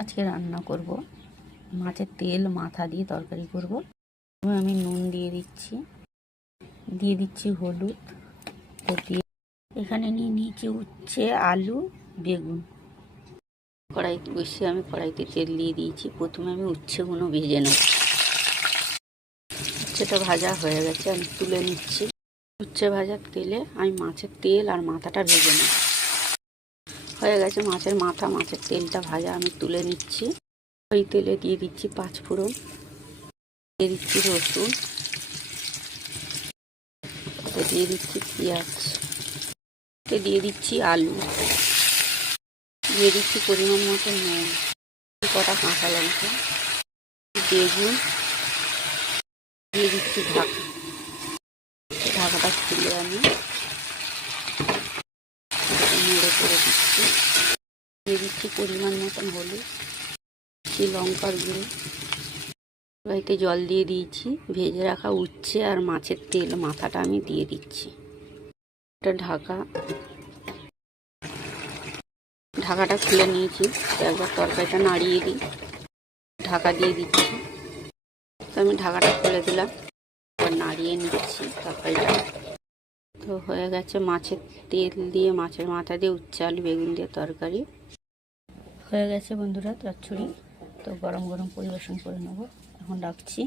আজকে রান্না করব মাছের তেল মাথা দিয়ে তরকারি করব। আমি নুন দিয়ে দিচ্ছি হলুদ দিয়ে এখানে নিয়ে নিয়েছি উচ্ছে, আলু, বেগুন। কড়াই বসিয়ে আমি কড়াইতে তেল দিয়ে দিয়েছি। প্রথমে আমি উচ্ছেগুলো ভেজে নেব। উচ্ছেটা ভাজা হয়ে গেছে, আমি তুলে নিচ্ছি। উচ্ছে ভাজার তেলে আমি মাছের তেল আর মাথাটা ভেজে নেব। হয়ে গেছে মাছের মাথা, মাছের তেলটা ভাজা আমি তুলে নিচ্ছি। ওই তেলে দিয়ে দিচ্ছি 5 ফোড়ন, দিয়ে দিচ্ছি রসুন, দিয়ে দিচ্ছি পেঁয়াজ, দিয়ে দিচ্ছি আলু, দিয়ে দিচ্ছি পরিমাণ মতো নুন, কটা কাঁচা লঙ্কা, বেগুন, দিয়ে দিচ্ছি ঢাকাটা খুলে আমি নেড়ে করে দিচ্ছি। দিয়ে দিচ্ছি পরিমাণ মতন হলুদ, লঙ্কার গুঁড়ো। কড়াইতে জল দিয়ে দিয়েছি। ভেজে রাখা উচ্ছে আর মাছের তেল মাথাটা আমি দিয়ে দিচ্ছি। এটা ঢাকাটা খুলে নিয়েছি। একবার তরকারিটা নাড়িয়ে দিই, ঢাকা দিয়ে দিচ্ছি। তো আমি ঢাকাটা খুলে দিলাম, এবার নাড়িয়ে নিচ্ছি তরকারিটা। তো হয়ে গেছে মাছের তেল দিয়ে মাছের মাথা দিয়ে উচ্ছে আলু বেগুন দিয়ে তরকারি হয়ে গেছে বন্ধুরা চচ্চড়ি। তো গরম গরম পরিবেশন করে নেব। এখন রাখছি।